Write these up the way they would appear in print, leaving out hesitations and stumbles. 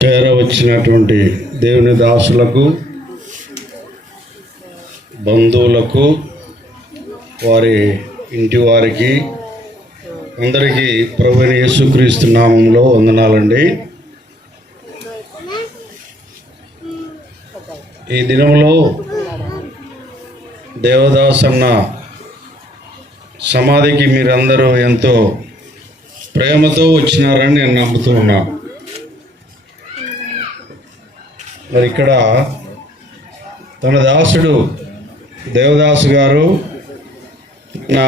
చేరవచ్చినటువంటి దేవుని దాసులకు, బంధువులకు, వారి ఇంటి వారికి అందరికీ ప్రభువైన యేసుక్రీస్తు నామములో వందనాలండి. ఈ దినంలో దేవదాసన్న సమాధికి మీరందరూ ఎంతో ప్రేమతో వచ్చినారని నేను నమ్ముతూ ఉన్నాను. మరి ఇక్కడ తన దాసుడు దేవదాసు గారు నా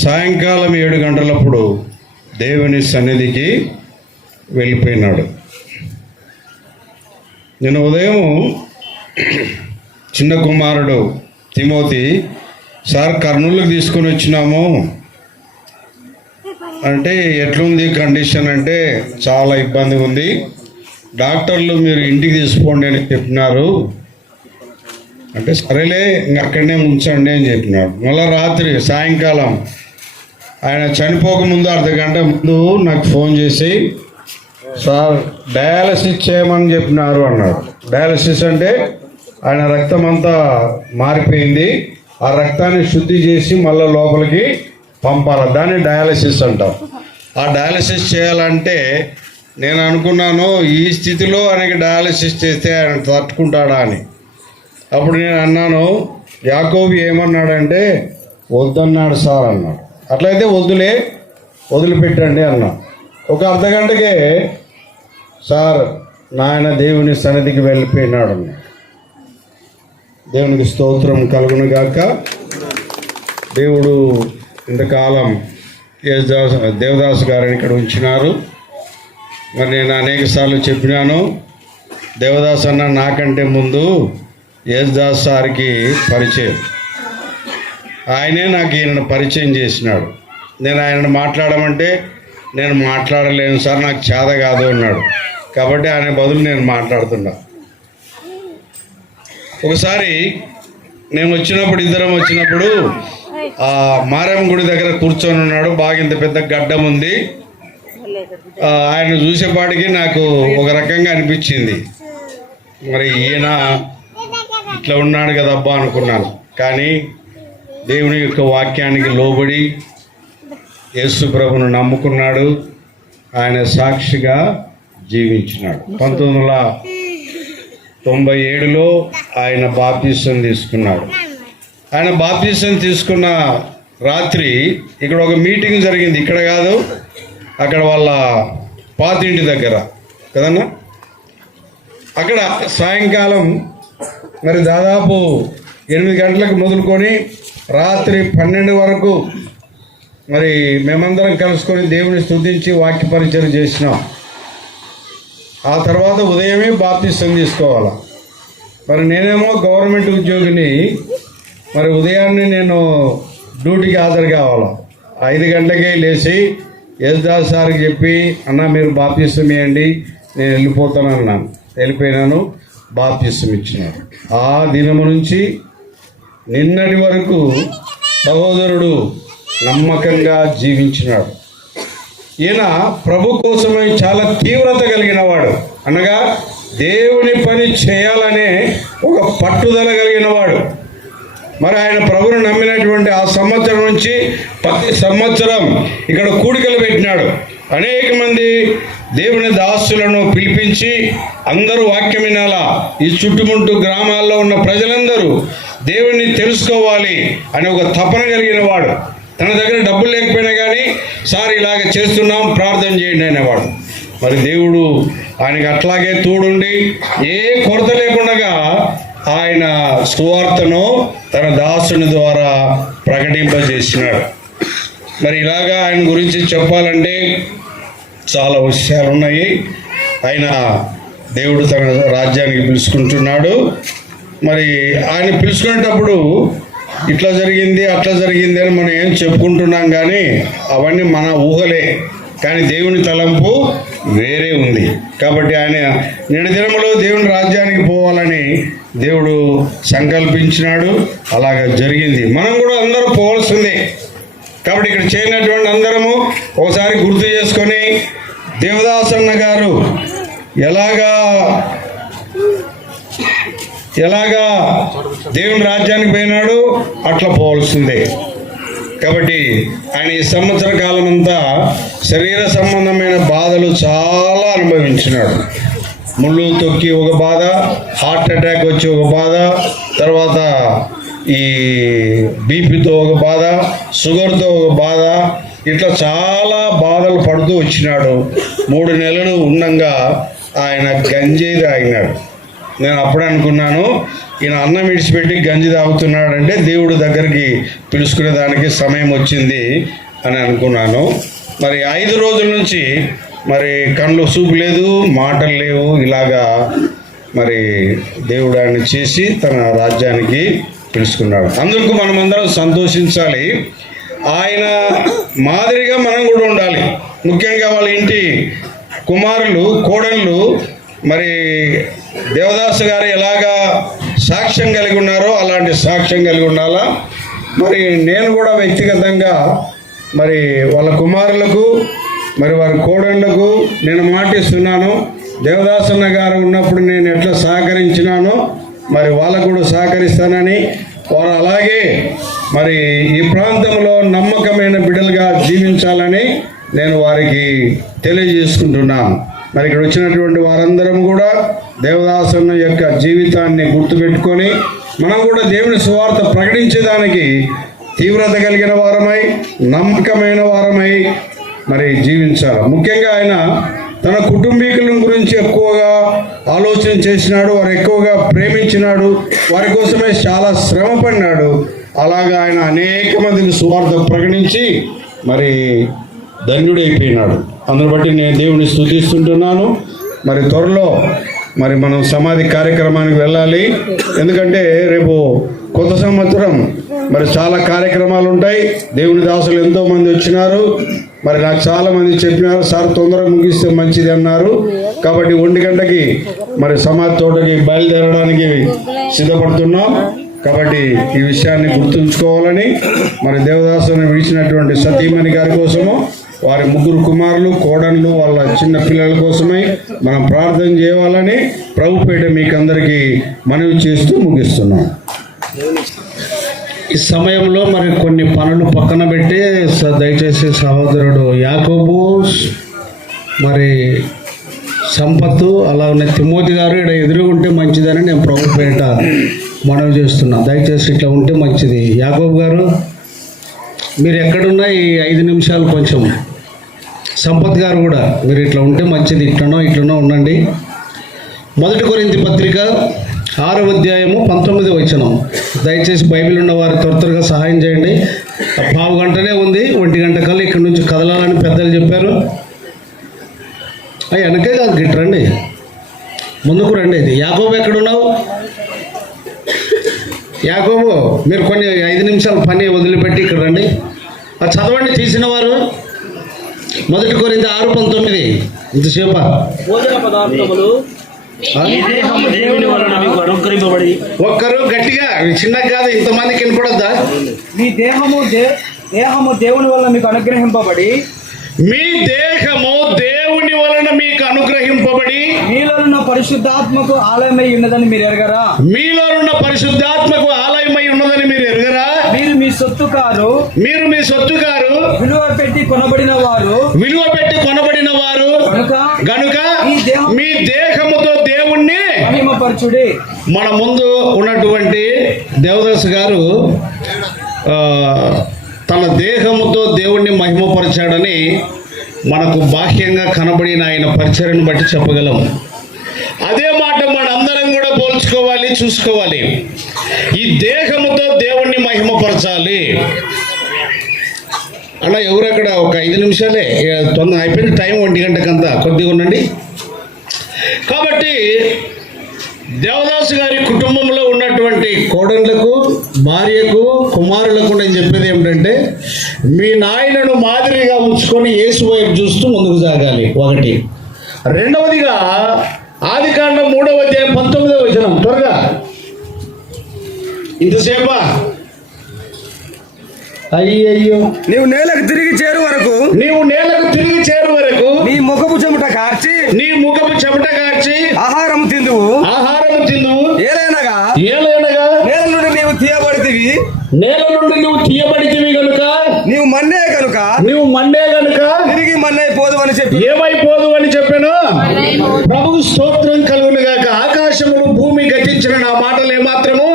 సాయంకాలం 7 గంటలప్పుడు దేవుని సన్నిధికి వెళ్ళిపోయినాడు. నేను ఉదయం చిన్న కుమారుడు తిమోతి, సార్ కర్నూలుకి తీసుకొని వచ్చినాము అంటే, ఎట్లుంది కండిషన్ అంటే, చాలా ఇబ్బంది ఉంది, డాక్టర్లు మీరు ఇంటికి తీసుకోండి అని చెప్పినారు అంటే, సరేలే ఇంక అక్కడనే ఉంచండి అని చెప్పినాడు. మళ్ళీ రాత్రి సాయంకాలం ఆయన చనిపోకముందు అర్ధగంట ముందు నాకు ఫోన్ చేసి, సార్ డయాలసిస్ చేయమని చెప్పినారు అన్నాడు. డయాలసిస్ అంటే ఆయన రక్తం అంతా మారిపోయింది, ఆ రక్తాన్ని శుద్ధి చేసి మళ్ళీ లోపలికి పంపాలి, దాన్ని డయాలసిస్ అంటాం. ఆ డయాలసిస్ చేయాలంటే నేను అనుకున్నాను, ఈ స్థితిలో ఆయనకి డయాలసిస్ చేస్తే ఆయన తట్టుకుంటాడా అని. అప్పుడు నేను అన్నాను, యాకోబు ఏమన్నాడంటే వద్దన్నాడు సార్ అన్నాడు. అట్లయితే వదిలిపెట్టండి అన్నా. ఒక అర్ధగంటకే సార్ నాయన దేవుని సన్నిధికి వెళ్ళిపోయినాడు అన్నాడు. దేవునికి స్తోత్రం కలుగును గాక. దేవుడు ఇంతకాలం దేవదాసు గారిని ఇక్కడ ఉంచినారు. మరి నేను అనేక సార్లు చెప్పినాను, దేవదాస్ అన్న నాకంటే ముందు యేసుదాస్ సార్కి పరిచయం, ఆయనే నాకు ఈయన పరిచయం చేసినాడు. నేను ఆయనను మాట్లాడమంటే నేను మాట్లాడలేను సార్, నాకు చేత కాదు అన్నాడు. కాబట్టి ఆయన బదులు నేను మాట్లాడుతున్నా. ఒకసారి నేను ఇద్దరం వచ్చినప్పుడు ఆ మారమ్మ గుడి దగ్గర కూర్చొని ఉన్నాడు. బాగా ఇంత పెద్ద గడ్డం ఉంది. ఆయన చూసేపాటికి నాకు ఒక రకంగా అనిపించింది, మరి ఈయన ఇట్లా ఉన్నాడు కదా అబ్బా అనుకున్నాను. కానీ దేవుని యొక్క వాక్యానికి లోబడి యేసు ప్రభువును నమ్ముకున్నాడు, ఆయన సాక్షిగా జీవించినాడు. 1997లో ఆయన బాప్తిసం తీసుకున్నాడు. ఆయన బాప్తిసం తీసుకున్న రాత్రి ఇక్కడ ఒక మీటింగ్ జరిగింది. ఇక్కడ కాదు, అక్కడ వాళ్ళ పాతింటి దగ్గర కదన్నా. అక్కడ సాయంకాలం మరి దాదాపు 8 గంటలకు మొదలుకొని రాత్రి 12 వరకు మరి మేమందరం కలుసుకొని దేవుని స్తుతించి వాక్య పరిచయం చేసినాం. ఆ తర్వాత ఉదయమే బాప్తిసం తీసుకోవాలి. మరి నేనేమో గవర్నమెంట్ ఉద్యోగిని, మరి ఉదయాన్నే నేను డ్యూటీకి హాజరు కావాలి. 5 గంటలకే లేచి యేసుదాస్ సార్కి చెప్పి, అన్న మీరు బాప్తిసం ఇవ్వండి, నేను వెళ్ళిపోతాను అన్నాను. వెళ్ళిపోయినాను, బాప్తిసం ఇచ్చినాడు. ఆ దినము నుంచి నిన్నటి వరకు సహోదరుడు నమ్మకంగా జీవించినాడు. ఈయన ప్రభు కోసమై చాలా తీవ్రత కలిగిన వాడు, అనగా దేవుని పని చేయాలనే ఒక పట్టుదల కలిగిన వాడు. మరి ఆయన ప్రభువును నమ్మినటువంటి ఆ సంవత్సరం నుంచి ప్రతి సంవత్సరం ఇక్కడ కూడికలు పెట్టినాడు. అనేక మంది దేవుని దాసులను పిలిపించి అందరూ వాక్యం వినాలా, ఈ చుట్టుముట్టు గ్రామాల్లో ఉన్న ప్రజలందరూ దేవుని తెలుసుకోవాలి అనే ఒక తపన కలిగిన వాడు. తన దగ్గర డబ్బులు లేకపోయినా కానీ, సార్ ఇలాగ చేస్తున్నాం ప్రార్థన చేయండి అనేవాడు. మరి దేవుడు ఆయనకి అట్లాగే తోడుండి ఏ కొరత లేకుండా ఆయన సువార్తను తన దాసుని ద్వారా ప్రకటింపజేసినాడు. మరి ఇలాగా ఆయన గురించి చెప్పాలంటే చాలా విషయాలు ఉన్నాయి. ఆయన దేవుడు తన రాజ్యానికి పిలుచుకుంటున్నాడు. మరి ఆయన పిలుచుకునేటప్పుడు ఇట్లా జరిగింది అట్లా జరిగింది అని మనం ఏం చెప్పుకుంటున్నాం, కానీ అవన్నీ మన ఊహలే. కానీ దేవుని తలంపు వేరే ఉంది. కాబట్టి ఆయన నిడదినములో దేవుని రాజ్యానికి పోవాలని దేవుడు సంకల్పించినాడు. అలాగ జరిగింది. మనం కూడా అందరూ పోవాల్సిందే. కాబట్టి ఇక్కడ చేయనటువంటి అందరము ఒకసారి గుర్తు చేసుకొని, దేవదాసన్న గారు ఎలాగా దేవుని రాజ్యానికి పోయినాడు అట్లా పోవాల్సిందే. కాబట్టి ఆయన ఈ సంవత్సర కాలం అంతా శరీర సంబంధమైన బాధలు చాలా అనుభవించినాడు. ముళ్ళు తొక్కి ఒక బాధ, హార్ట్ అటాక్ వచ్చి ఒక బాధ, తర్వాత ఈ బీపీతో ఒక బాధ, షుగర్తో ఒక బాధ, ఇట్లా చాలా బాధలు పడుతూ వచ్చినాడు. 3 నెలలు ఉండంగా ఆయన గంజి తాగినాడు. నేను అప్పుడు అనుకున్నాను, ఈయన అన్నం విడిచిపెట్టి గంజి తాగుతున్నాడంటే దేవుడు దగ్గరికి పిలుచుకునే దానికి సమయం వచ్చింది అని అనుకున్నాను. మరి 5 రోజుల నుంచి మరి కళ్ళు చూపు లేదు, మాటలు లేవు. ఇలాగా మరి దేవుడు ఆయన చేసి తన రాజ్యానికి పిలుచుకున్నాడు. అందుకు మనమందరం సంతోషించాలి. ఆయన మాదిరిగా మనం కూడా ఉండాలి. ముఖ్యంగా వాళ్ళ ఇంటి కుమారులు, కోడళ్ళు మరి దేవదాసు గారు ఎలాగా సాక్ష్యం కలిగి ఉన్నారో అలాంటి సాక్ష్యం కలిగి ఉండాలా. మరి నేను కూడా వ్యక్తిగతంగా మరి వాళ్ళ కుమారులకు మరి వారి కోడళ్లకు నేను మాటిస్తున్నాను. దేవదాసన్న గారు ఉన్నప్పుడు నేను ఎట్లా సహకరించినానో మరి వాళ్ళకు కూడా సహకరిస్తానని, వారు అలాగే మరి ఈ ప్రాంతంలో నమ్మకమైన బిడ్డలుగా జీవించాలని నేను వారికి తెలియజేసుకుంటున్నాను. మరి ఇక్కడ వచ్చినటువంటి వారందరం కూడా దేవదాసన్న యొక్క జీవితాన్ని గుర్తుపెట్టుకొని మనం కూడా దేవుని సువార్త ప్రకటించేదానికి తీవ్రత కలిగిన వారమై, నమ్మకమైన వారమై మరి జీవించాలి. ముఖ్యంగా ఆయన తన కుటుంబీకుల గురించి ఎక్కువగా ఆలోచన చేసినాడు, వారు ఎక్కువగా ప్రేమించినాడు, వారి కోసమే చాలా శ్రమ పడినాడు. అలాగా ఆయన అనేక మందికి సువార్త ప్రకటించి మరి ధన్యుడైపోయినాడు. అందును బట్టి నేను దేవుని స్తుతిస్తుంటున్నాను. మరి త్వరలో మరి మనం సమాధి కార్యక్రమానికి వెళ్ళాలి. ఎందుకంటే రేపు కొత్త సంవత్సరం మరి చాలా కార్యక్రమాలు ఉంటాయి. దేవుని దాసులు ఎంతోమంది వచ్చినారు. మరి నాకు చాలామంది చెప్పినారు, సార్ తొందరగా ముగిస్తే మంచిది అన్నారు. కాబట్టి 1 గంటకి మరి సమాధి తోటకి బయలుదేరడానికి సిద్ధపడుతున్నాం. కాబట్టి ఈ విషయాన్ని గుర్తుంచుకోవాలని మరి దేవదాసుని విడిచినటువంటి సతీమణి గారి కోసము, వారి 3 కుమారులు, కోడళ్ళు, వాళ్ళ చిన్న పిల్లల కోసమై మనం ప్రార్థన చేయాలని ప్రభుపేట మీకు అందరికీ మనవి చేస్తూ ముగిస్తున్నాం. ఈ సమయంలో మరి కొన్ని పనులు పక్కన పెట్టి దయచేసి సహోదరుడు యాకోబు, మరి సంపత్తు, అలా ఉన్న తిమోతి గారు ఇక్కడ ఎదురుగుంటే మంచిదని నేను ప్రభుపేట మనవి చేస్తున్నా. దయచేసి ఇట్లా ఉంటే మంచిది. యాకోబు గారు మీరు ఎక్కడున్నా ఈ 5 నిమిషాలు కొంచెం, సంపత్ గారు కూడా మీరు ఇట్లా ఉంటే మంచిది. ఇట్లనో ఉండండి. 1 కొరింథీ పత్రిక 6వ అధ్యాయము 19వ వచనం. దయచేసి బైబిల్ ఉన్న వారు త్వరగా సహాయం చేయండి. 1/2 గంటనే ఉంది, 1 గంట కల్లా ఇక్కడ నుంచి కదలాలని పెద్దలు చెప్పారు. వెనకే కాదు, గిట్ రండి, ముందుకు రండి. ఇది యాకోబు ఎక్కడున్నావు? యాకోబు మీరు కొన్ని 5 నిమిషాలు పని వదిలిపెట్టి ఇక్కడ రండి. అది చదవండి తీసిన వారు. 1 కొరింథీ 6:19. ఇంతసేపా? భోజన పదార్థములు ఒక్కరు గట్టిగా, చిన్నగా కాదు, ఇంతమందికి వినపడద్దా? మీ దేహము దేవుని వలన మీకు అనుగ్రహింపబడి, మీ దేహము దేవుని వలన మీకు అనుగ్రహింపబడి మీలోనున్న పరిశుద్ధాత్మకు ఆలయమై ఉన్నదని మీరు ఎరగరా? మీలోనున్న పరిశుద్ధాత్మకు ఆలయమై ఉన్నదని మీరు ఎరగరా? మీరు మీ సొత్తు కారు, విలువ పెట్టి కొనబడిన వారు గనుక మీ దేహముతో దేవుణ్ణి మహిమపరచుడి. మన ముందు ఉన్నటువంటి దేవదాసు గారు తన దేహముతో దేవుణ్ణి మహిమపరచాడని మనకు బాహ్యంగా కనబడిన ఆయన పరిచర్యను బట్టి చెప్పగలం. అదే మాట మనందరం కూడా పోల్చుకోవాలి, చూసుకోవాలి. ఈ దేహముతో దేవుణ్ణి మహిమపరచాలి అలా ఎవరక్కడ ఒక 5 నిమిషాలే తొందర అయిపోయింది, టైం 1 గంటకంతా, కొద్దిగా ఉండండి. కాబట్టి దేవదాసు గారి కుటుంబంలో ఉన్నటువంటి కోడళ్లకు, భార్యకు, కుమారులకు నేను చెప్పేది ఏమిటంటే, మీ నాయనను మాదిరిగా ఉంచుకొని యేసు వైపు చూస్తూ ముందుకు సాగాలి. 1. రెండవదిగా ఆదికాండం 3వ అధ్యాయం 19వ వచనం. త్వరగా, ఇంతసేపా? అయ్యయ్యో, నీవు నేలకు తిరిగి చేరు వరకు నీ ముఖపు చెమట కార్చి నీ ముఖము చెమట కార్చి ఆహారం తిందువు ఆహారము తిందువు. ఏలైనగా ఏలైనగా నేల నుండి నీవు తీయబడితివి నేల నుండి నువ్వు తీయబడితివి గనుక నీవు మన్నే కనుక నువ్వు మండే గనుక తిరిగి మన్నైపోదు అని చెప్పి ఏమైపోదు అని చెప్పాను. ప్రభువు స్తోత్రం కలుగును గాక. ఆకాశములు భూమి గతించిన నా మాటలు ఏమాత్రము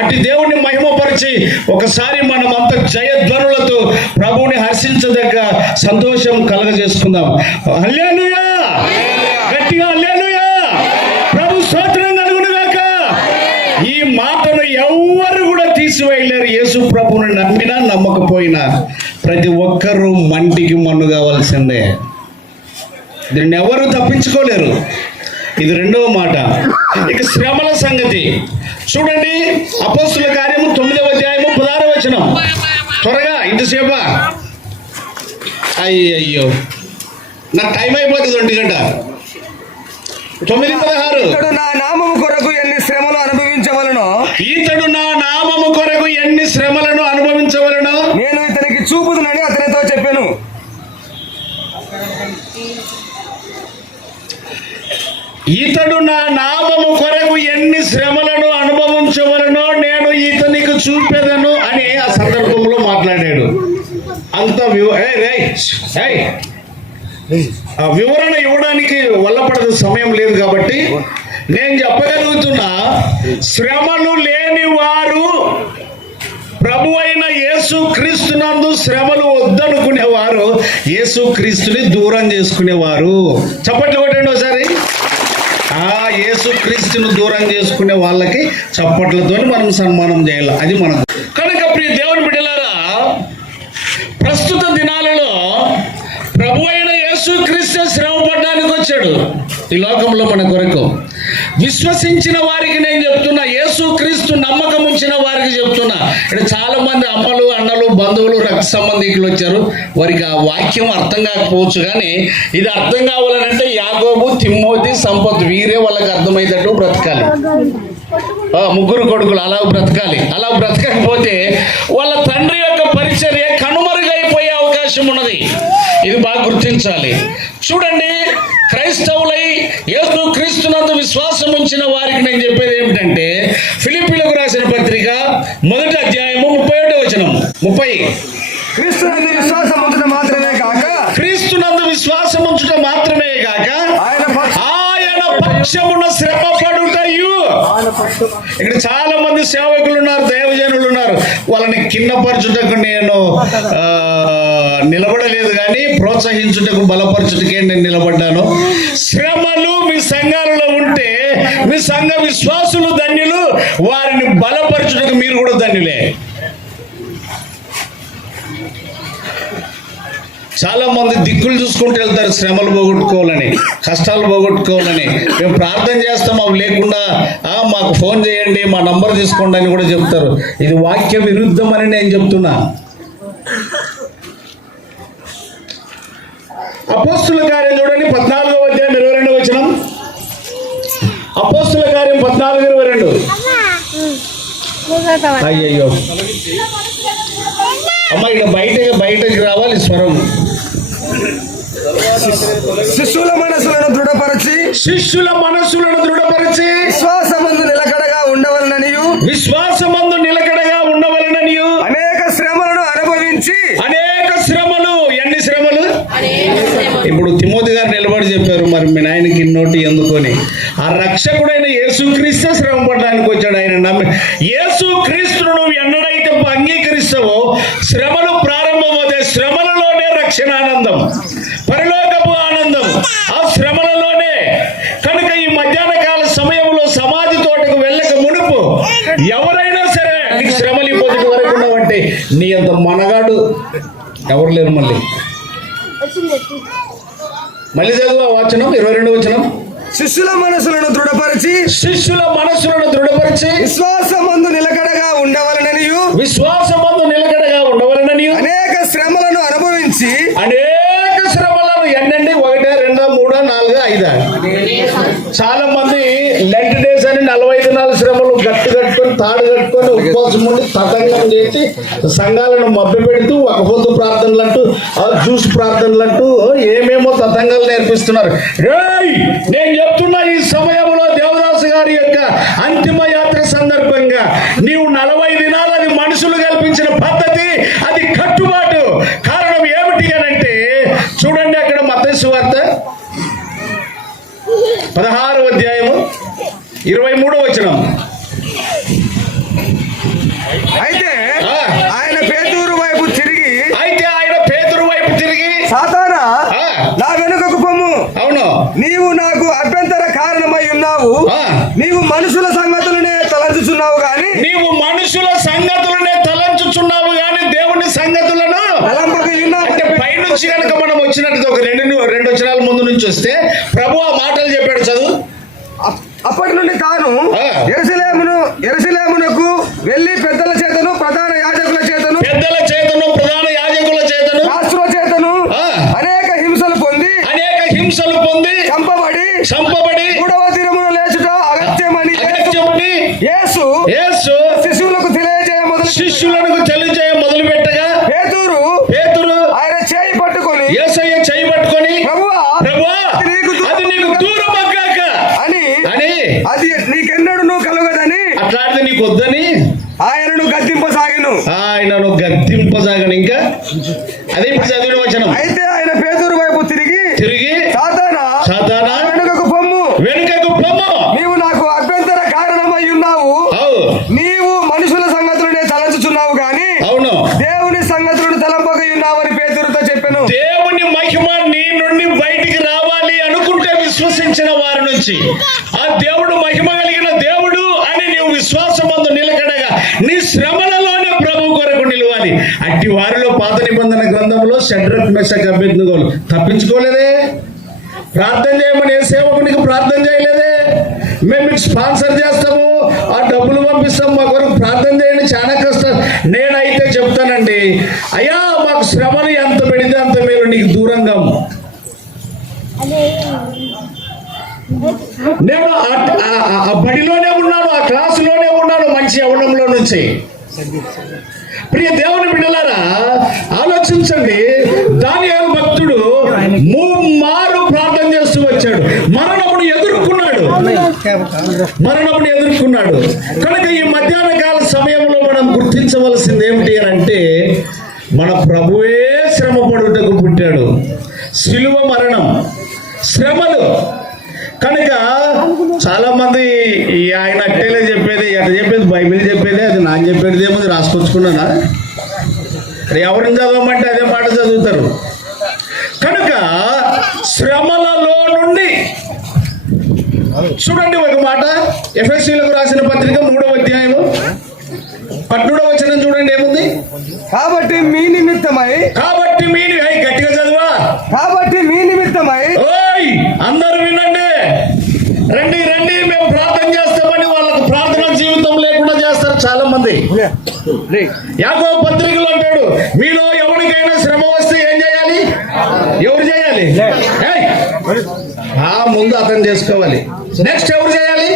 అట్టి దేవుణ్ణి మహిమపరిచి ఒకసారి మనం అంత జయధ్వనులతో ప్రభువుని హర్షించదగ్గ సంతోషం కలగజేసుకుందాం. హల్లెలూయా, గట్టిగా హల్లెలూయా. ప్రభు స్తోత్రం కలుగును గాక. ఈ మాటను ఎవ్వరు కూడా తీసివేయలేరు. యేసు ప్రభువుని నమ్మినా నమ్మకపోయినా ప్రతి ఒక్కరూ మంటికి మన్ను కావాల్సిందే. దీన్ని ఎవరు తప్పించుకోలేరు. ఇది రెండవ మాట. ఇక శ్రమల సంగతి చూడండి. అపోస్తుల కార్యము 9వ అధ్యాయము 16వ వచనం. త్వరగా ఇంతసేపా? అయ్యో నాకు టైం అయిపోతుంది 1 గంట. 9:16. ఇతడు నా నామము కొరకు ఎన్ని శ్రమలు అనుభవించవలనో ఈతడు నా నామము కొరకు ఎన్ని శ్రమలను అనుభవించవలనో నేను ఇతనికి చూపుదునని అతనితో చెప్పాను. ఈతడు నా నామము కొరకు ఎన్ని శ్రమలను అనుభవించవలనో నేను ఈతనికి చూపెదను అని ఆ సందర్భంలో మాట్లాడాడు. అంత ఆ వివరణ ఇవ్వడానికి వల్లపడదు, సమయం లేదు కాబట్టి నేను చెప్పగలుగుతున్నా. శ్రమలు లేని వారు ప్రభు అయిన యేసు క్రీస్తునందు శ్రమలు వద్దనుకునేవారు యేసు క్రీస్తుని దూరం చేసుకునేవారు. చప్పట్లు కొట్టండి ఒకసారి. యేసు క్రీస్తును దూరం చేసుకునే వాళ్ళకి చప్పట్లతో మనం సన్మానం చేయాలి. అది మనం. కనుక ప్రియ దేవుని బిడ్డలారా, ప్రస్తుత దినాలలో ప్రభు అయిన యేసు క్రీస్తు శ్రమ పడడానికి వచ్చాడు ఈ లోకంలో మన కొరకు. విశ్వసించిన వారికి నేను చెప్తున్నా, యేసు క్రీస్తు నమ్మకం ఉంచిన వారికి చెప్తున్నా. ఇక్కడ చాలా మంది అమ్మలు, అన్నలు, బంధువులు, రక్త సంబంధికులు వచ్చారు. వారికి ఆ వాక్యం అర్థం కాకపోవచ్చు, కానీ ఇది అర్థం కావాలంటే యాకోబు, తిమ్మోతి, సంపత్ వీరే వాళ్ళకి అర్థమయ్యేటట్టు బ్రతకాలి. 3 కొడుకులు అలా బ్రతకాలి. అలా బ్రతకకపోతే వాళ్ళ తండ్రి యొక్క పరిచర్య కనుమరుగైపోయే అవకాశం ఉన్నది. ఇది బాగా గుర్తించాలి. చూడండి, క్రైస్తవులై యేసు క్రీస్తునందు విశ్వాసం ఉంచిన వారికి నేను చెప్పేది ఏమిటంటే, ఫిలిప్పీలకు రాసిన పత్రిక 1వ అధ్యాయము 31వ వచనం. 30. క్రీస్తునందు విశ్వాసం ఉంచుట మాత్రమే కాక క్రీస్తునందు విశ్వాసం ఉంచుట మాత్రమే కాక ఆయన పక్షమున శ్రమ పడుటయు. ఇక్కడ చాలా మంది సేవకులు ఉన్నారు, దైవజనులు ఉన్నారు. వాళ్ళని కిందపరచుటకు నేను నిలబడలేదు, కానీ ప్రోత్సహించుటకు, బలపరచుటకే నేను నిలబడ్డాను. శ్రమలు మీ సంఘాలలో ఉంటే మీ సంఘ విశ్వాసులు ధన్యులు, వారిని బలపరచుటకు మీరు కూడా ధన్యులే. చాలా మంది దిక్కులు చూసుకుంటూ వెళ్తారు, శ్రమలు పోగొట్టుకోవాలని, కష్టాలు పోగొట్టుకోవాలని. మేము ప్రార్థన చేస్తాం, అవి లేకుండా మాకు ఫోన్ చేయండి, మా నంబర్ తీసుకోండి అని కూడా చెప్తారు. ఇది వాక్య విరుద్ధం అని నేను చెప్తున్నా. అపోస్తుల కార్యం చూడండి, 14వ అధ్యాయం 22వ వచనం. అపోస్తుల కార్యం 14:22. అయ్యయ్యో అమ్మ, ఇక్కడ బయటకి రావాలి స్వరం. శిష్యుల మనసులను దృఢపరచి విశ్వాసమందు నిలకడగా ఉండవలననియు అనేక శ్రమలను అనుభవించి ఎన్ని శ్రమలు. ఇప్పుడు తిమోతి గారు నిలబడి చెప్పారు, మరి మీ నాయనకి ఇన్నోటి ఎందుకొని. ఆ రక్షకుడైన యేసుక్రీస్తు శ్రమ పడడానికి వచ్చాడు. ఆయన నమ్మి యేసుక్రీస్తును నువ్వు ఎన్నడైతే అంగీకరిస్తావో శ్రమలు ప్రారంభమవుతాయి. శ్రమలలోనే రక్షణ ఆనందం, పరలోకపు ఆనందం ఆ శ్రమలలోనే. కనుక ఈ మధ్యాహ్న కాల సమయంలో సమాధి తోటకు వెళ్ళక మునుపు ఎవరైనా సరే నీకు శ్రమలు ఇప్పటి వరకు ఉన్నావంటే నీ అంత మనగాడు ఎవరు లేరు. మళ్ళీ చదువు ఆ వచనం, 22వ వచనం. శిష్యుల మనసులను దృఢపరిచి విశ్వాసమందు నిలకడగా ఉండవలననియు అనేక శ్రమలను అనుభవించి ఎన్నండి 1, 2, 3, 4, 5. చాలా మంది లెంట్ డేస్ అని 40 దినాల శ్రమలు గట్టు కట్టుకొని తాడు కట్టుకొని ఉపవాసం ఉండి తతంగం చేసి సంఘాలను మభ్య పెడుతూ ఒక పొద్దు ప్రార్థనలు అంటూ జ్యూస్ ప్రార్థనలు అంటూ ఏమేమో తతంగాలు నేర్పిస్తున్నారు. నేను చెప్తున్నా, ఈ సమయంలో దేవదాసు గారి యొక్క అంతిమ యాత్ర సందర్భంగా నీవు 40 దినాలు అది మనుషులు కల్పించిన పద్ధతి, అది కట్టుబాటు. కారణం ఏమిటి అనంటే చూడండి, అక్కడ మత్తయి సువార్త 16వ అధ్యాయము 23వ వచనం. అయితే ఆయన పేతురు వైపు తిరిగి సాతానా, నా వెనుకకు పొమ్ము. అవును, నీవు నాకు అభ్యంతర కారణమై ఉన్నావు. నీవు మనుషుల సంగతులనే తలంచుచున్నావు గాని దేవుని సంగతులను అంటే పైనుంచి కనుక మనం వచ్చినట్టు ఒక రెండు వచనాల ముందు నుంచి వస్తే ప్రభు ఆ మాటలు చెప్పాడు, చదువు. అప్పటి నుండి తాను యెరూషలేమునకు వెళ్ళి పెద్దల చేతను ప్రధాన యాజకుల చేతను శాస్త్రుల చేతను అనేక హింసలు పొంది చంపబడి 3వ దినమున లేచుట అగత్యమని యేసు శిష్యులకు తెలియజేయ మొదలు పెట్టగా పేతురు ఆయన చేయి పట్టుకొని యేసయ్య చేయి పట్టుకొని ప్రభువా అది నీకు దూరం అగ్గాక అని అది నీకెన్నడూ కలగదని అట్లాంటిది నీకు వద్దని ఆయనను గద్దింపసాగను. ఇంకా అదే ఇప్పుడు చదివిన వచనం. అయితే ఆయన పేతురు వైపు తిరిగి సాతానా వెనుకకు పొమ్ము, నీవు నాకు అభ్యంతర కారణమై ఉన్నావు. నీవు మనుషుల సంగతులనే తలంచుచున్నావు గాని అవును దేవుని సంగతులను తలంపక ఉన్నావని పేతురుతో చెప్పాను. దేవుని మహిమ నీ నుండి బయటికి రావాలి అనుకుంటే విశ్వసించిన వారి నుంచి ఆ దేవుడు మహిమ కలిగిన దేవుడు అని నీవు విశ్వాసమందు నిలకడగా నీ శ్రమలలోనే ప్రభు కొరకు నిలవాలి. అట్టి వారిలో పాత నిబంధన గ్రంథంలో షడ్రక్ మెషక్ అబేద్నెగోలు తప్పించుకోలేదే. ప్రార్థన చేయమని ఏ సేవకునికి ప్రార్థన చేయలేదే. మేము మీకు స్పాన్సర్ చేస్తాము, ఆ డబ్బులు పంపిస్తాం, మా కొరకు ప్రార్థన చేయండి, చాలా కష్టం. నేనైతే చెప్తానండి, అయ్యా మాకు శ్రమలు ఎంత పెడితే అంత మేలు, నీకు దూరంగా. నేను ఆ బడిలోనే ఉన్నాను, ఆ క్లాసులోనే ఉన్నాను, మంచి యవ్వనంలో నుంచి. ప్రియ దేవుని బిడ్డలారా, ఆలోచించండి. దానియేలు భక్తుడు ముమ్మారు ప్రార్థన చేస్తూ వచ్చాడు, మరణమును ఎదుర్కొన్నాడు. కనుక ఈ మధ్యాహ్న కాల సమయంలో మనం గుర్తించవలసింది ఏమిటి అని అంటే, మన ప్రభువే శ్రమ పడుటకు పుట్టాడు. శిలువ మరణం, శ్రమలు. కనుక చాలా మంది ఆయన అట్టేలే చెప్పేది, ఎట్లా చెప్పేది బైబిల్ చెప్పేది, అది నాకు చెప్పేది ఏమో రాసుకొచ్చుకున్నానా, ఎవరిని చదవమంటే అదే మాట చదువుతారు. కనుక శ్రమలలో నుండి చూడండి ఒక మాట, ఎఫెసీయులకు రాసిన పత్రిక 3వ అధ్యాయము 18వ వచనం చూడండి, ఏముంది? కాబట్టి మీ నిమిత్తమై గట్టిగా చదువా. కాబట్టి మీ నిమిత్తమై అందరూ వినండి, రండి మేము ప్రార్థన చేస్తామని వాళ్ళకు ప్రార్థన జీవితం లేకుండా చేస్తారు చాలా మంది. యాకోబు పత్రికలో అంటాడు, మీలో ఎవరికైనా శ్రమ వస్తే ఏం చేయాలి? ఎవరు చేయాలి? ముందు అతను చేసుకోవాలి. నెక్స్ట్ ఎవరు చేయాలి?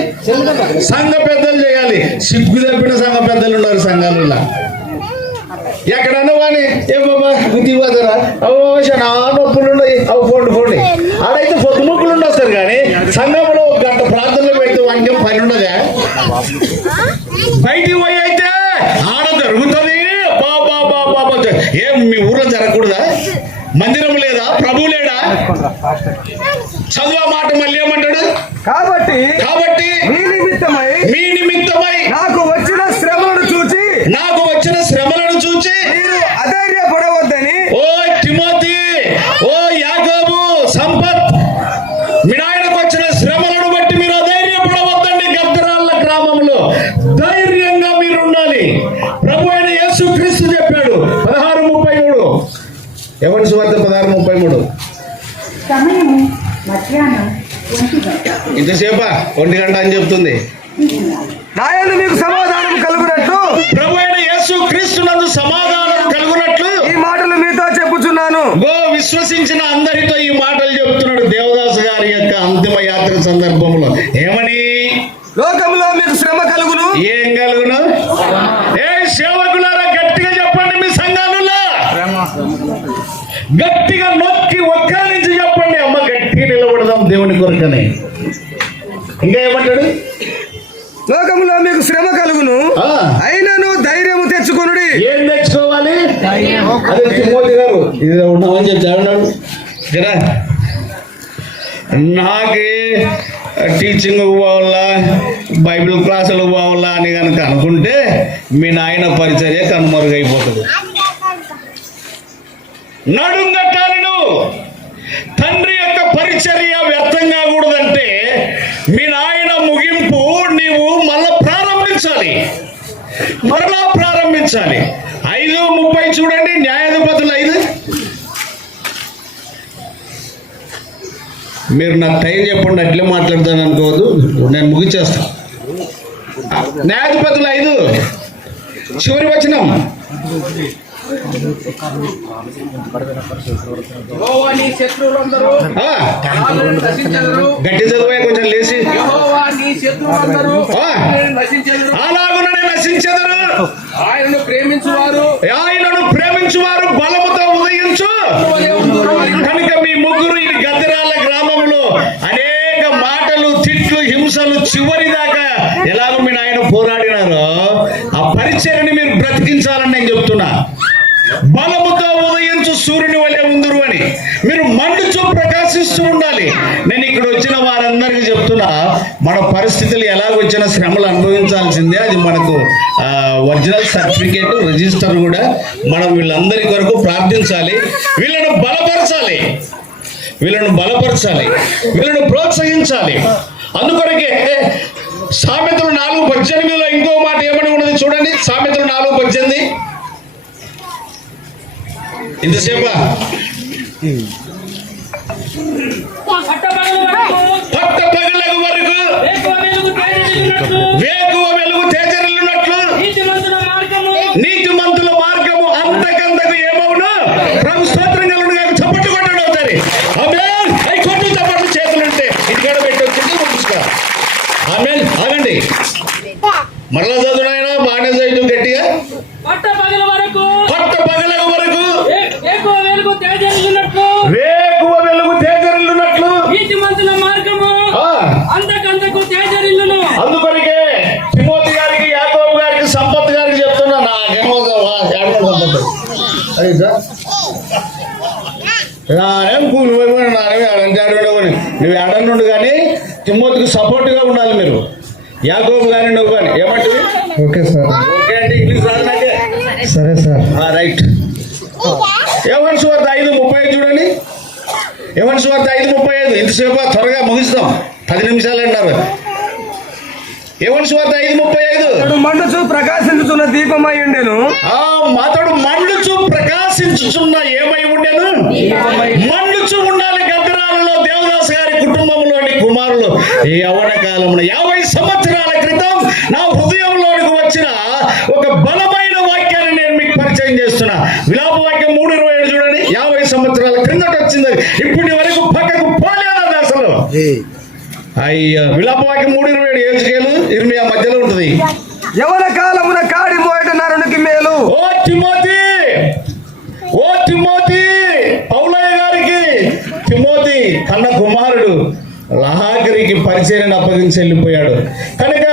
సంఘ పెద్దలు చేయాలి. సిగ్గు తప్పిన సంఘ పెద్దలు ఉన్నారు సంఘాలలో. ఎక్కడన్నా వాని ఏ బాబా గుద్దిపోతారా, నొప్పులు ఉన్నాయి, అవి పోండి. ఆడైతే పొద్దుముక్కులు ఉండొస్తారు కానీ సంఘంలో 1 గంట ప్రార్థనలు పెడితే వానికి పని ఉండదా? బయటికి పోయి అయితే ఆడ జరుగుతుంది. ఏం మీ ఊర్లో జరగకూడదా? మందిరం లేదా? ప్రభు లేడా? చదువు మాట మళ్ళీ ఏమంటాడు? కాబట్టి మీ నిమిత్తమై నాకు వచ్చిన శ్రమలను చూచి మీరు అధైర్యపడవద్దని. ఓ తిమోతి, ఓ యాకోబు, సంపత్, మీ నాయనకు వచ్చిన శ్రమలను బట్టి మీరు అధైర్యపడవద్దండి. గద్దరాళ్ళ గ్రామంలో ధైర్యంగా మీరు ఉండాలి. ప్రభు అయిన యేసు క్రీస్తు చెప్పాడు 16:33. ఎవరి సువార్త 16:33. ఇంతసేపా 1 గంట అని చెప్తుంది. నాయన మీకు సమాధానం కలుగునట్లు, ప్రభు అయిన యేసు క్రీస్తునందు సమాధానం కలుగునట్లు ఈ మాటలు మీతో చెప్పుచున్నాను. విశ్వసించిన అందరితో ఈ మాటలు చెప్తున్నాడు దేవదాసు గారి యొక్క అంతిమ యాత్ర సందర్భంలో. ఏమని? లోకంలో కొరకనే. ఇంకా ఏమంటాడు? లోకంలో మీకు శ్రమ కలుగును, అయినను ధైర్యము తెచ్చుకొనుడి. ఏం తెచ్చుకోవాలి? అదే తిమోతి గారు ఇది ఉన్నామని చెప్తాడు కదా. నాకే టీచింగ్ పోవాలా, బైబిల్ క్లాసులు పోవాలా అని కనుక అనుకుంటే మీ నాయన పరిచర్య కనుమరుగైపోతుంది. నడుంగట్టాలి నువ్వు. తండ్రి యొక్క పరిచర్య వ్యర్థం కాకూడదంటే మీ నాయన ముగింపు నీవు మరలా ప్రారంభించాలి. 5:30 చూడండి, న్యాయాధిపతులు 5. మీరు నాకు టైం చెప్పండి, అట్లే మాట్లాడతాను అనుకోవద్దు, నేను ముగించేస్తాను. న్యాయాధిపతులు 5 చివరి వచనం. గట్టి చదువు కొంచెం లేచి. అలాగుననే నశించెదరు, ఆయనను ప్రేమించువారు బలముతో ఉదయించు. కనుక మీ ముగ్గురు ఈ గద్దరాల గ్రామంలో అనేక మాటలు, తిట్లు, హింసలు చివరి దాకా ఎలాగో మీ నాయన పోరాడినారో ఆ పరిచర్యని మీరు బ్రతికించాలని నేను చెప్తున్నా. బలముతో ఉదయించు సూర్యుని వలె ఉందరు అని మీరు మండుచు ప్రకాశిస్తూ ఉండాలి. నేను ఇక్కడ వచ్చిన వారందరికీ చెప్తున్నా, మన పరిస్థితులు ఎలాగొచ్చిన శ్రమలు అనుభవించాల్సిందే. అది మనకు ఒరిజినల్ సర్టిఫికేట్, రిజిస్టర్ కూడా. మనం వీళ్ళందరి కొరకు ప్రార్థించాలి, వీళ్ళను బలపరచాలి, వీళ్ళను ప్రోత్సహించాలి. అందుకొరకే సామెతలు 4:18లో ఇంకో మాట ఏమని ఉన్నది చూడండి. సామెతలు 4:18. ఇంతసేపా పట్టపగలకు వరకు వేకువ వెలుగు తేజరిల్లునట్లు నీతిమంతుల మార్గము అంతకంతకు ఏమవును. ప్రభు స్తోత్రం కలుగును గాక. చప్పట్లు కొట్టండి ఒకసారి. ఆమేన్. అయి కొట్టు చప్పట్లు చేతులుంటే ఇంటికాడ పెట్టి వచ్చింది ముగించుకో. ఆమేన్. ఆగండి, మరలా చదువు నాయన, బాగానే చదువు గట్టిగా. పట్టపగలకు వరకు వేకువ వెలుగు తేజరిల్లునట్లు నీతిమంతుల మార్గము అంతకంతకు తేజరిల్లును. అందుకొరికే తిమోతి గారికి, యాకోబు గారికి, సంపత్ గారికి చెప్తున్నా. నాకేమో నానేం కూలి పోయి నానేమి అడంటాడుని నువ్వు ఎడండు, కానీ తిమోతికి సపోర్ట్గా ఉండాలి మీరు. యాకోబు కానీ నువ్వు కానీ ఏమంటుంది? Okay sir. ఓకే అంటే ఇంగ్లీష్ రాదంటే సరే సార్. రైట్. యోహాను సువార్త 5:35 చూడండి. యోహాను సువార్త 5:35. ఇంతసేపు త్వరగా ముగిస్తాం, 10 నిమిషాలు అంటారు. యోహాను సువార్త 5:35. మండుచు ప్రకాశించుచున్న దీపమై ఉండెను. మాతడు మండుచు ప్రకాశించుచున్న ఏమై ఉండెను? మండుచు ఉండాలి. గద్దరాలలో దేవదాస్ గారి కుటుంబంలోని కుమారులు ఈ యవ్వన కాలంలో 50 సంవత్సరాల క్రితం నా హృదయంలోనికి వచ్చిన ఒక బలమైన వాక్యాన్ని నేను మీకు పరిచయం చేస్తున్నా. విలాప వాక్యం 3:27 చూడండి. 50 సంవత్సరాల క్రిందట వచ్చింది, ఇప్పటి వరకు పక్కకు పోలేదు అది అసలు. అయ్యా, విలాప వాక్యం 3:27 ఏజ్కేలు 20 మధ్యలో ఉంటుంది. యవన కాలమున కాడి మోయట నరునికి మేలు. ఓ తిమోతి, పౌలయ్య గారికి తిమోతి కన్న కుమారుడు లహాకరికి పరిచర్యను అప్పగించి వెళ్ళిపోయాడు. కనుక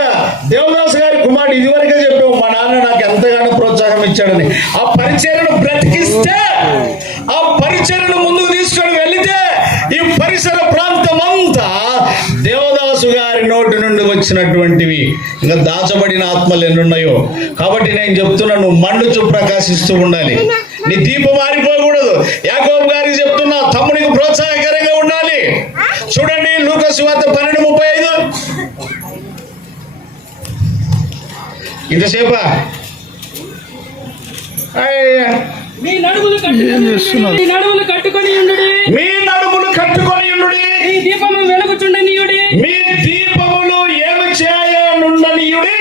దేవదాస్ గారి కుమారుడు ఇదివరకే చెప్పావు, మా నాన్న నాకు ఎంతగానో ప్రోత్సాహం ఇచ్చాడని. ఆ పరిచర్యను బ్రతికిస్తే, ఆ పరిచర్యను ముందుకు తీసుకొని వెళితే ఈ పరిసర ప్రాంతం అంతా దేవదాసు గారి నోటి నుండి వచ్చినటువంటివి ఇంకా దాచబడిన ఆత్మలు ఎన్నున్నాయో. కాబట్టి నేను చెప్తున్నా, నువ్వు మండుచు ప్రకాశిస్తూ ఉండాలి, నీ దీపం మారిపోకూడదు. యాకోబు గారికి చెప్తున్నా, తమ్మునికి ప్రోత్సాహకరంగా ఉండాలి. చూడండి లూకా సువార్త 12:35. ఇంతసేపా మీ నడుములు కట్టుకొని ఉండుడి. మీ దీపము వెలుగుచుండనీయుడి. మీ దీపములు ఏమి చేయనుండనీయుడి.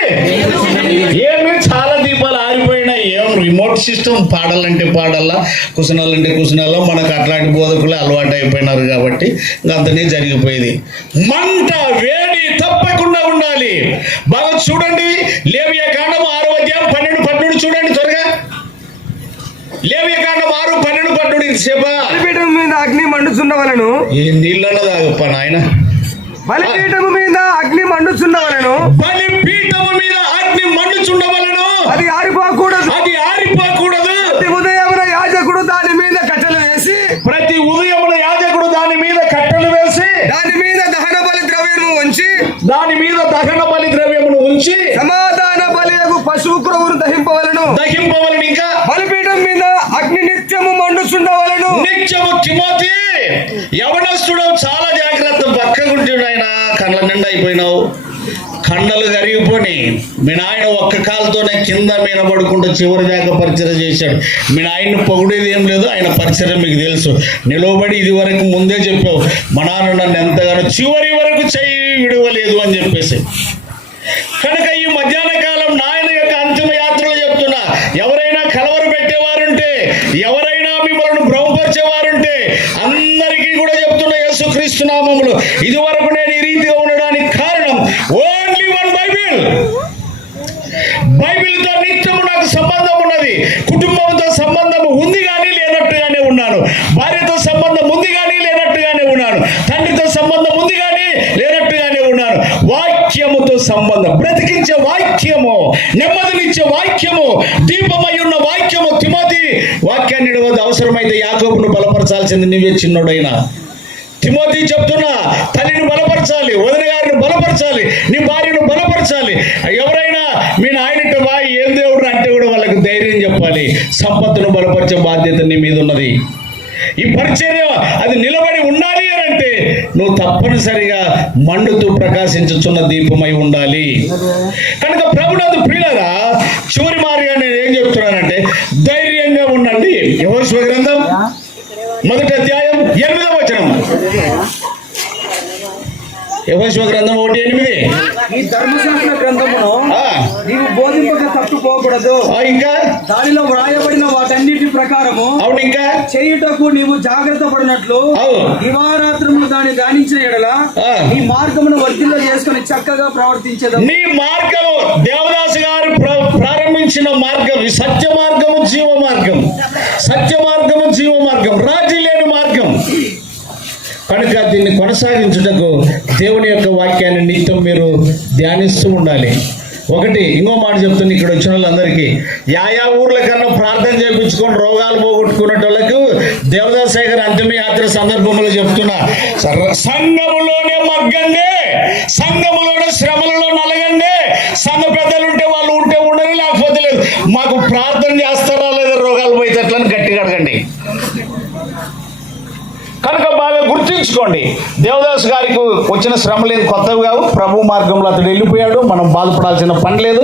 ఏమి చాలా దీపాలు ఆరిపోయినాయి. ఏం రిమోట్ సిస్టమ్, పాడాలంటే పాడాలా, కుసనాలంటే కుసనాలా. మనకు అట్లాంటి బోధకులు అలవాటు అయిపోయినారు కాబట్టి అంతనే జరిగిపోయేది. మంట, వేడి తప్పకుండా ఉండాలి. బాగా చూడండి, లేవియా కాండం 6:12 చూడండి త్వరగా. లేవియా కాండం 6:12 ఇంతసేపా. బలిపీఠం మీద అగ్ని మండుచున్న వలెను. ఈ నీళ్ళలో తాగప్ప నాయన. బలిపీఠము మీద అగ్ని మండుచుండవలెను. బలిపీఠము మీద అగ్ని మండుచుండవలెను. అది ఆరిపోకూడదు. అది ఆరిపోకూడదు. ప్రతి ఉదయమున యాజకుడు దాని మీద కట్టెలు వేసి, ప్రతి ఉదయమున యాజకుడు దాని మీద కట్టెలు వేసి, దాని మీద దహన బలి ద్రవ్యము ఉంచి, దాని మీద దహన బలి ద్రవ్యమును ఉంచి, సమాధాన బలియగు పశువు క్రొవ్వును దహింపవలెను. ఇంకా బలిపీఠం మీద అగ్ని నిత్యము మండుచుండవలెను. నిత్యము. తిమోతి, యవనస్తుడు చాలా జాగ్రత్త. పక్కకుంటున్నాడు ఆయన. కళ్ళ నిండా అయిపోయినావు, కండలు కరిగిపోయి. మీ నాయన ఒక్క కాలుతోనే కింద మీద పడుకుంటూ చివరి దాకా పరిచయం చేశాడు. మీ నాయన్ని పొగిడేది ఏం లేదు, ఆయన పరిచయం మీకు తెలుసు. నిలవబడి ఇది వరకు ముందే చెప్పావు, మా నాన్న నన్ను ఎంతగానో చివరి వరకు చెయ్యి విడవలేదు అని చెప్పేసి. కనుక ఈ మధ్యాహ్న కాలం నాయన యొక్క అంతిమ యాత్రలో చెప్తున్నా, ఎవరైనా కలవరు పెట్టేవారుంటే, ఎవరైనా మిమ్మల్ని భ్రమపరిచేవారుంటే అందరికీ కూడా చెప్తున్నా యేసుక్రీస్తు నామములో, ఇది వరకు నేను ఈ రీతిగా ఉండడానికి కారణం ఓన్లీ వన్ బైబిల్. బైబిల్తో నిత్యము నాకు సంబంధం ఉన్నది. కుటుంబంతో సంబంధం ఉంది కానీ లేనట్టుగానే ఉన్నాను. భార్యతో సంబంధం ఉంది కానీ లేనట్టుగానే ఉన్నాను. తండ్రితో సంబంధం ఉంది కానీ లేనట్టుగానే ఉన్నాను. వాక్యముతో సంబంధం, బ్రతికించే వాక్యము, నెమ్మదినిచ్చే వాక్యము, దీపమై ఉన్న వాక్యము. తిమోతి, వాక్యాన్ని ఇడవద్దు. అవసరమైతే యాకోబును బలపరచాల్సింది నువ్వే చిన్నోడైనా. తిమోతి చెప్తున్నా, తల్లిని బలపరచాలి, వదిన గారిని బలపరచాలి, నీ భార్యను బలపరచాలి. ఎవరైనా మీ నాయనట వాయి ఏం దేవుడు అంటే కూడా వాళ్ళకు ధైర్యం చెప్పాలి. సంపత్తును బలపరిచే బాధ్యత నీ మీద ఉన్నది. ఈ పరిచర్య అది నిలబడి ఉండాలి అని అంటే నువ్వు తప్పనిసరిగా మండుతూ ప్రకాశించుచున్న దీపమై ఉండాలి. కనుక ప్రభునందు ప్రియులారా, చివరి మారిగా నేను ఏం చెప్తున్నానంటే ధైర్యంగా ఉండండి. యెహోషువ గ్రంథం 1వ అధ్యాయం 8వ వచనం. యెహోషువ గ్రంథం 1:8. ఈ ధర్మశాస్త్ర గ్రంథమును నీవు బోధింపక తప్పుకోకూడదు. ఇంకా దానిలో వ్రాయబడిన వాటన్నిటి ప్రకారము అవును ఇంకా చేయుటకు నీవు జాగ్రత్త పడినట్లు దివారాత్రములు దాన్ని ధ్యానించిన ఎడల నీ మార్గమును వర్ధిల్ల చేసుకుని చక్కగా ప్రవర్తించదు. నీ మార్గము, దేవదాసు గారు ప్రారంభించిన మార్గం, సత్య మార్గము, జీవ మార్గం. సత్య మార్గము, జీవ మార్గం, రాజీ లేని మార్గం. కనుక దీన్ని కొనసాగించుటకు దేవుని యొక్క వాక్యాన్ని నిత్యం మీరు ధ్యానిస్తూ ఉండాలి. ఒకటి ఇంకో మాట చెప్తుంది, ఇక్కడ వచ్చిన వాళ్ళందరికీ యాయా ఊర్ల కన్నా ప్రార్థన చేయించుకొని రోగాలు పోగొట్టుకునేటోళ్ళకు దేవదాస్ శేఖర్ అంతిమ యాత్ర సందర్భంలో చెప్తున్నా, సంఘములోనే మగ్గండి, సంఘములోనే శ్రమలలో నలగండి. సంఘ పెద్దలు ఉంటే వాళ్ళు ఉంటే ఉండని, లేకపోతే లేదు. మాకు ప్రార్థన చేస్తారా లేదా రోగాలు పోయితే అట్లని గట్టిగా అడగండి. కనుక బాగా గుర్తుంచుకోండి, దేవదాస్ గారికి వచ్చిన శ్రమలేదు కొత్తవి కావు. ప్రభు మార్గంలో అతడు వెళ్ళిపోయాడు. మనం బాధపడాల్సిన పని లేదు.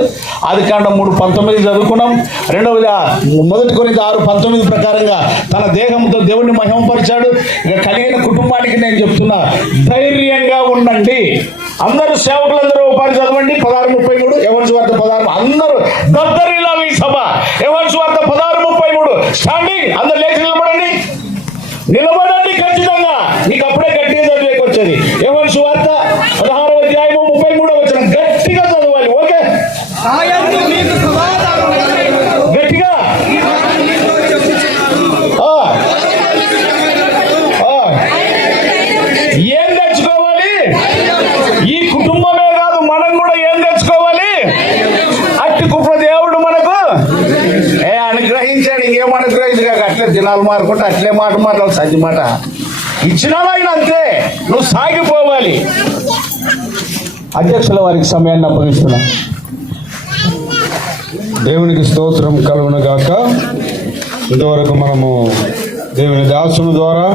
ఆదికాండం 3:19 చదువుకున్నాం. రెండవదిగా 1 కొరింథీ 6:19 ప్రకారంగా తన దేహంతో దేవుణ్ణి మహిమపరిచాడు. ఇక కలిగిన కుటుంబానికి నేను చెప్తున్నా, ధైర్యంగా ఉండండి. అందరూ సేవకులందరూ ఉపాధి చదవండి. 16:33 యోహాను సువార్త 16. అందరూ దద్దరిల్లాలి ఈ సభ. యోహాను సువార్త 16:33. స్టాండింగ్. అందరూ లేచి నిలబడండి, నిలబడండి. ఖచ్చితంగా నీకు అప్పుడే గట్టిగా చదివేకొచ్చేది. యోహాను సువార్త 16వ అధ్యాయం 33వ వచనం గట్టిగా చదవాలి. ఓకే, గట్టిగా. ఏం తెచ్చుకోవాలి? ఈ కుటుంబమే కాదు, మనం కూడా ఏం తెచ్చుకోవాలి? అట్టి కుప్ప దేవుడు మనకు అనుగ్రహించాడు. ఇంకేం అనుగ్రహించగా అట్లే దినాలు మారుకుంటే అట్లే మాట్లాడాలి. సజ్జి మాట ఇచ్చినా ఆయన అంతే. నువ్వు సాగిపోవాలి. అధ్యక్షుల వారికి సమయాన్ని అప్పగిస్తున్నా. దేవునికి స్తోత్రం కలుగును గాక. ఇంతవరకు మనము దేవుని దాసుని ద్వారా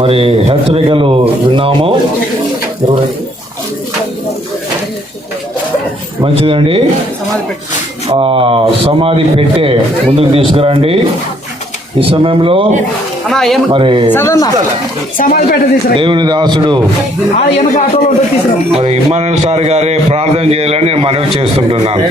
మరి హెచ్చరికలు విన్నాము. మంచిదండి. సమాధి పెట్టే ముందుకు తీసుకురండి. ఈ సమయంలో మరి దేవుని దాసుడు మరి ఇమ్మానుయేల్ సార్ గారే ప్రార్థన చేయాలని నేను మనవి చేస్తుంటున్నాను.